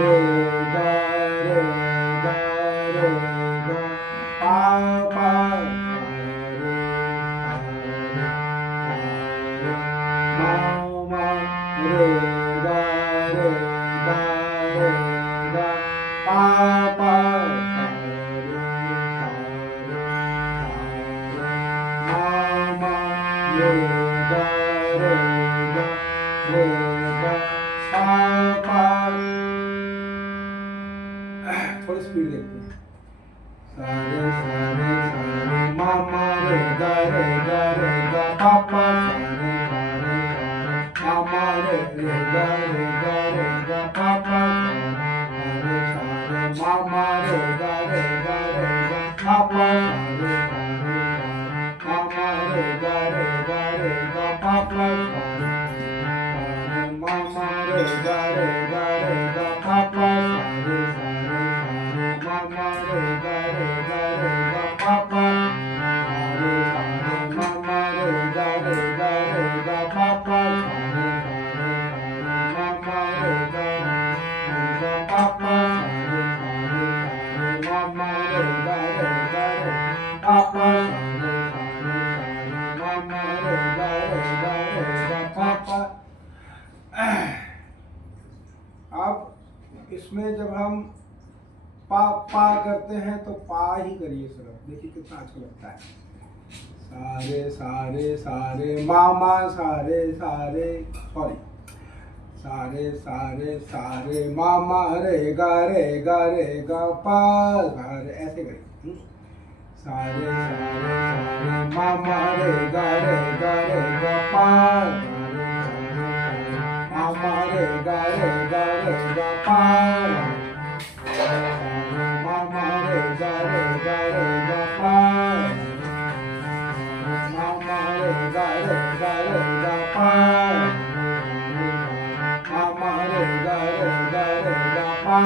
रे गा रे गा रे गा पा पा सा रे सा रे मा मा रे गा पा पा मा रे गा रे गा रे गा पा पा। थोड़ी स्पीड देखते हैं। सारे सारे सारे मामा रे गा रे गा रे गा पापा सारे सारे सारे मामा रे गा रे गा रे गा पापा सारे सारे मामा रे गा रे गा रे गा पापा सारे सारे मामा रे गा रे गा रे गा पापा सारे सारे मामा रे गा रे गा रे गा पापा सारे सारे सारे मामा रे गा रे गा रे गा पापा सारे सारे मामा रे गा रे गा रे गा पापा सारे सारे सारे मामा रे गा रे गा पापा सारे सारे सारे मामा रे गा रे गा रे पापा सारे सारे सारे मामा रे गा रे गा रे गा पापा। अब इसमें जब हम पा पा करते हैं तो पा ही करिए सिर्फ, देखिए कितना अच्छा लगता है। सारे सारे सारे मामा सारे सारे सॉरी सारे सारे सारे मामा रे गा पा सारे ऐसे करिए। सारे सारे सारे मामा रे गा पा सारे सारे सारे मामा रे गा पा मामा रे गा पा मामा रे गा पा मामा रे गा पा।